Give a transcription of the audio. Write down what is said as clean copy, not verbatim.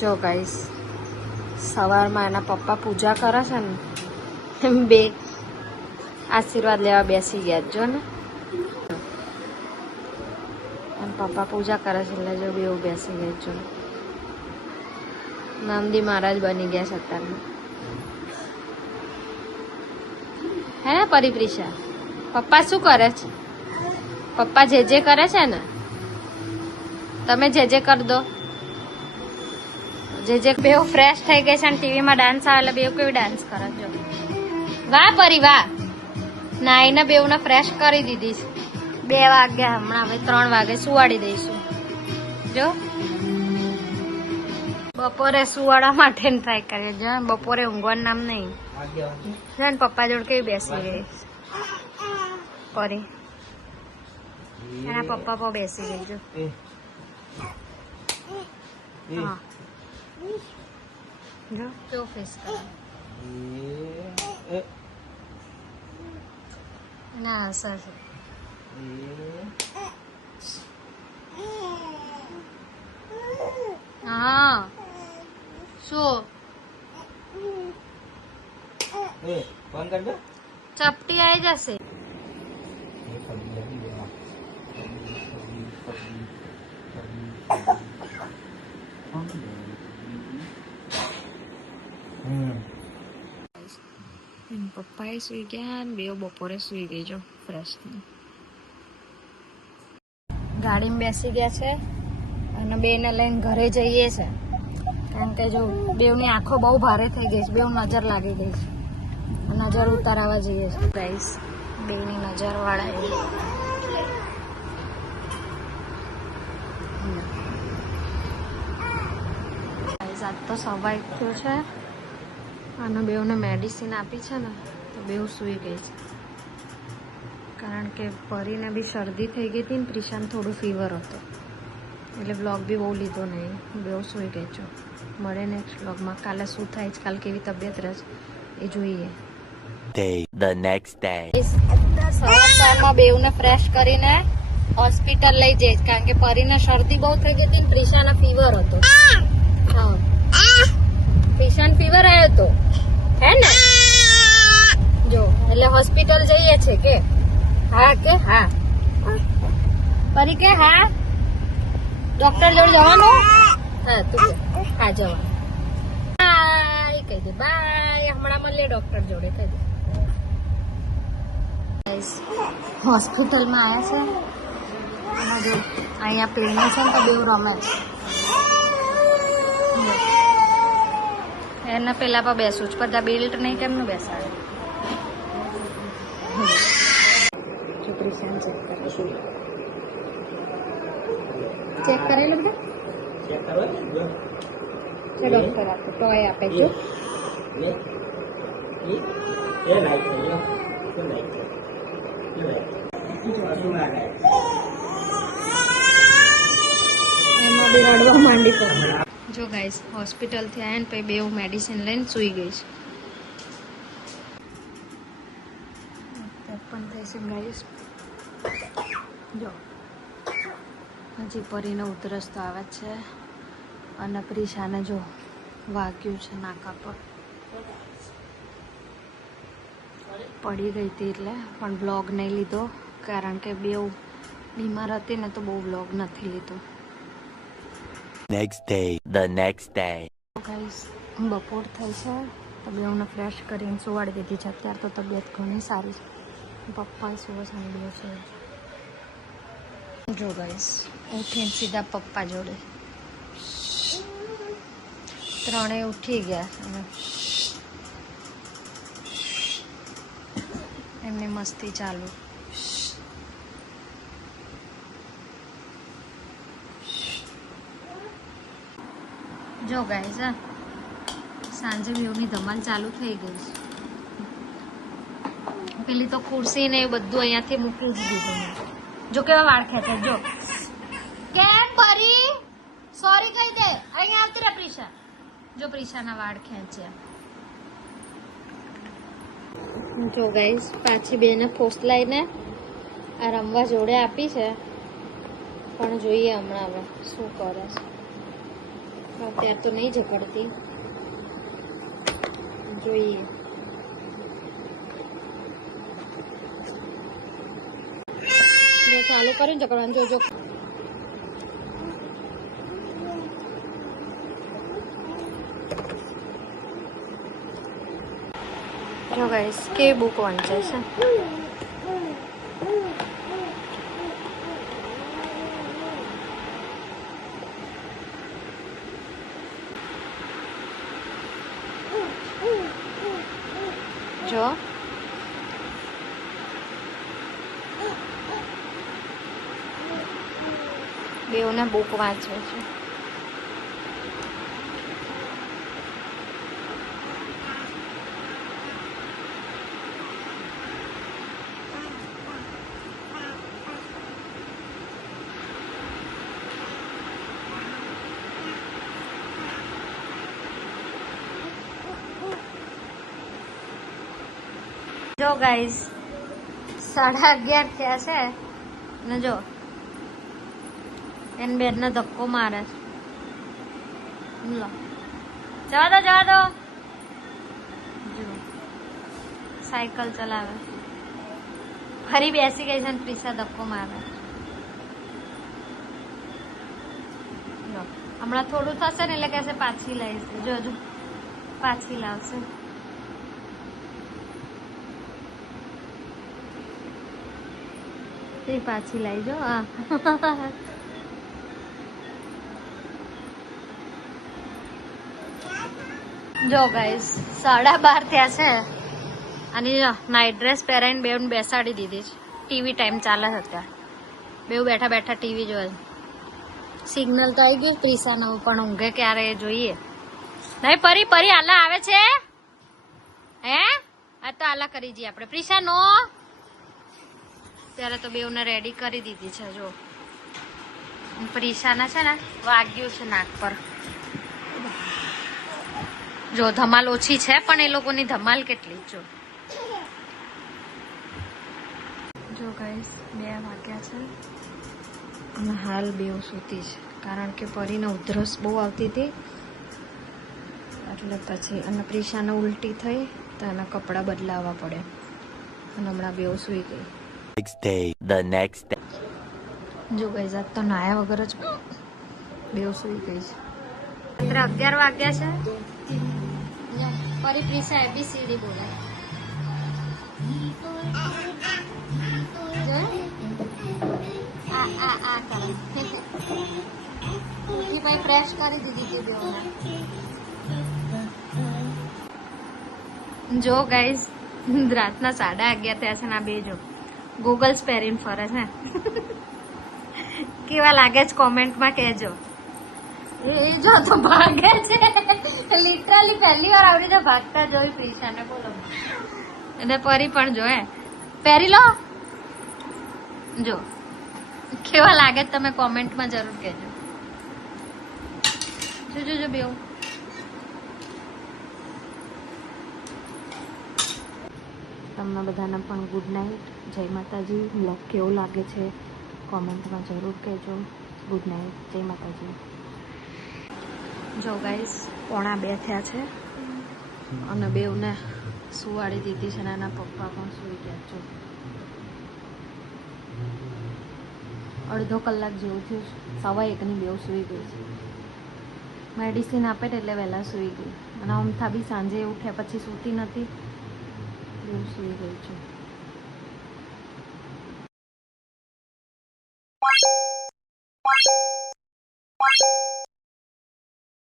જો ગાઈસ સવારમાં એના પપ્પા પૂજા કરે છે ને, બે આશીર્વાદ લેવા બેસી ગયા જો ને. અને પપ્પા પૂજા કરે છે એટલે જો બેવ બેસી ગયા જો. નંદી મહારાજ બની ગયા છે અત્યારમાં. હે ને પરિપ્રિશા, પપ્પા શું કરે છે? પપ્પા જે કરે છે ને, તમે જે કરી દો. જે બેવ ફ્રેશ થઈ ગઈ છે ને ટીવીમાં ડાન્સ આવે એટલે બેવ કેવી ડાન્સ કરે જો. વાહ પરી વાહ. નાઈને બેવને ફ્રેશ કરી દીધી છે. 2 વાગ્યા હમણાં, હવે 3 વાગે સુવાડી દઈશું જો. બપોરે સુવાડવા માટે ટ્રાય કરીએ જો. બપોરે ઊંઘવાનું નામ નહીં. જો ને પપ્પા જોડે કેવી બેસી ગઈ પરી. એના પપ્પા પણ બેસી ગઈ જો. હા જો કેવો ફેસ કરે. ના સર હા શું ચપટી આવી જશે. પપ્પા એ સુઈ ગયા ને બેવ બપોરે સુઈ ગઈ જો ફ્રેશ થઈ. ગાડીમાં બેસી ગયા છે અને બેને લઈને ઘરે જઈએ છે. કારણ કે જો બેવની આંખો બહુ ભારે થઈ ગઈ છે, બેવ નજર લાગી ગઈ છે. નજર ઉતારવા જઈએ છે ગાઈસ. બેની નજર વાળા આજ તો સવાઈ થયો છે અને બેવને મેડિસિન આપી છે ને તો બેવ સૂઈ ગઈ છે. કારણ કે પરીને બી શરદી થઈ ગઈ હતી ને પ્રિશાને થોડું ફીવર હતો એટલે બ્લોગ બી બહુ લીધો નહીં. બેવ સૂઈ ગઈ છો. મળે નેક્સ્ટ બ્લોગમાં. કાલે શું થાય છે, કાલે કેવી તબિયત રહે એ જોઈએ. The next day. સવારમાં બેવને ફ્રેશ કરીને હોસ્પિટલ લઈ જઈશ. કારણ કે પરીને શરદી બહુ થઈ ગઈ હતી ને પ્રિશાને ફીવર હતો. હા પ્રિશાને ફીવર આવ્યો હતો હે ને જો. એટલે હોસ્પિટલ જઈએ છે કે હા કે હા પરી કે હા ડોક્ટર જોડે જવાનું. હા તું હા જવાનું. બાય કહી દે બાય. હમણાં મળીએ ડોક્ટર જોડે કહી દે. હોસ્પિટલમાં આવ્યા છે અને જો અહીંયા પેલું છે ને તો બેવ રમે છે. એને પેલા પર બેસવું જ બધા બેલ્ટ નહીં કેમનું બેસાડે. ચેક કરેલું છે ડોક્ટર આપે ટોય આપે છે. એમાં બી રડવા માંડી પડે. જો ગાઈસ હોસ્પિટલથી આવ્યા ને પછી બેવ મેડિસિન લઈને સૂઈ ગઈ છે. પણ થઈ છે ગાઈસ જો. હજી પરીને ઉધરસ તો આવે છે અને પ્રિશાને જો વાગ્યું છે નાકા પર. પડી ગઈ હતી એટલે પણ બ્લોગ નહીં લીધો કારણ કે બેવ બીમાર હતી ને તો બહુ બ્લોગ નથી લીધો. Next day. The next day. Guys બપોર થઈ છે તો બેવને ફ્રેશ કરીને સુવાડી દીધી છે. અત્યારે તો તબિયત ઘણી સારી છે. પપ્પા સુવે છે અને બેવ સુવે છે. જો ગાઈસ ઉઠીને સીધા પપ્પા જોડે. ત્રણેય ઉઠી ગયા અને એમની મસ્તી ચાલુ. જો ગાઈસ હા સાંજે બેવની ધમાલ ચાલુ થઈ ગઈ છે. પેલી તો ખુરશી ને એ બધું અહીંયાથી મૂકી જ દીધું. જો કેવા વાળ ખેંચે જો. કેમ પરી સોરી કહી દે. અહીંયા આવતી રે પ્રિશા. જો પ્રિશાના વાળ ખેંચ્યા. જો ગાઈસ પાછી બેને ફોસલાઈને આ રમવા જોડે આપી છે પણ જોઈએ હમણાં હવે શું કરે છે. અત્યારે તો નહીં જકડતી, જોઈએ. જો ચાલુ કરીને જકડવાનું, જોજો. જો ગાઈસ કેવી બુક વાંચે છે. જો બેઉને બુક વાંચે છે. જો ગાઈસ 11:30 થયા છે ને જો એને બેનને ધક્કો મારે છે. લો જવા દો, જવા દો. જો સાયકલ ચલાવે, ફરી બેસી ગઈ છે ને પ્રિસા ધક્કો મારે. જો હમણાં થોડું થશે ને એટલે કહેશે પાછી લઈશ. જો પાછી લાવશે. તે પાછી લઈ જો. જો ગાઈસ 12:30 થયા છે અને નાઇટ ડ્રેસ પહેરાઈને બેઉને બેસાડી દીધી છે. ટીવી ટાઈમ ચાલે છે અત્યારે. બેઉ બેઠા બેઠા ટીવી જોવે. સિગ્નલ તો આવી ગયું ત્રીસાનું, પણ ઊંઘે ક્યારે જોઈએ. નહીં પરી પરી આલા આવે છે હે? આ તો આલા કરી જઈએ આપણે. પ્રિસા નો ત્યારે તો બેઉને રેડી કરી દીધી છે. જો પ્રિસાના છે ને વાગ્યું છે નાક પર. જો ધમાલ ઓછી છે પણ એ લોકોની ધમાલ કેટલી. જો ગાઈસ 2 વાગ્યા છે અને હાલ બેઉ સૂતી છે કારણ કે પરીને ઉધરસ બહુ આવતી હતી એટલે પછી. અને પ્રિસાને ઉલટી થઈ તો એના કપડાં બદલાવવા પડે અને હમણાં બેઉ સૂઈ ગઈ. The next day. જો ગાઈસ આજ તો નાયા વગર જ બેઉ સૂઈ ગઈ છે. રાત્રે 11 વાગ્યા છે. ફરી પ્રિસા ABCD બોલે. આ કરે. ભાઈ ફ્રેશ કરી દીધી હતી બેઉને. જો ગાઈસ રાતના 11:30 થયા છે ને. આ બે જો ગોગલ્સ પહેરીને ફરે છે. કેવા લાગે છે કોમેન્ટમાં કહેજો. એ જો તો ભાગે છે. લિટરલી પહેલી વાર આવડી તો ભાગતા જોઈ પ્રિસાને. બોલો. અને પરી પણ જો પહેરી લો. જો કેવા લાગે તમે કોમેન્ટમાં જરૂર કહેજો. જો બેઉ તમને બધાને પણ ગુડ નાઇટ. જય માતાજી. બ્લોગ કેવો લાગે છે કોમેન્ટમાં જરૂર કહેજો. Good night. જય માતાજી. જો ગાઈસ 1:45 થયા છે અને બેઉને સુવાડી દીધી છે ને એના પપ્પા પણ સૂઈ ગયા. જો અડધો કલાક જેવું થયું. 1:15ની બેઉ સૂઈ ગઈ છે. મેડિસિન આપે એટલે વહેલા સૂઈ ગઈ. અને અમથા બી સાંજે ઉઠ્યા પછી સૂતી નથી. બેઉ સૂઈ ગઈ છે.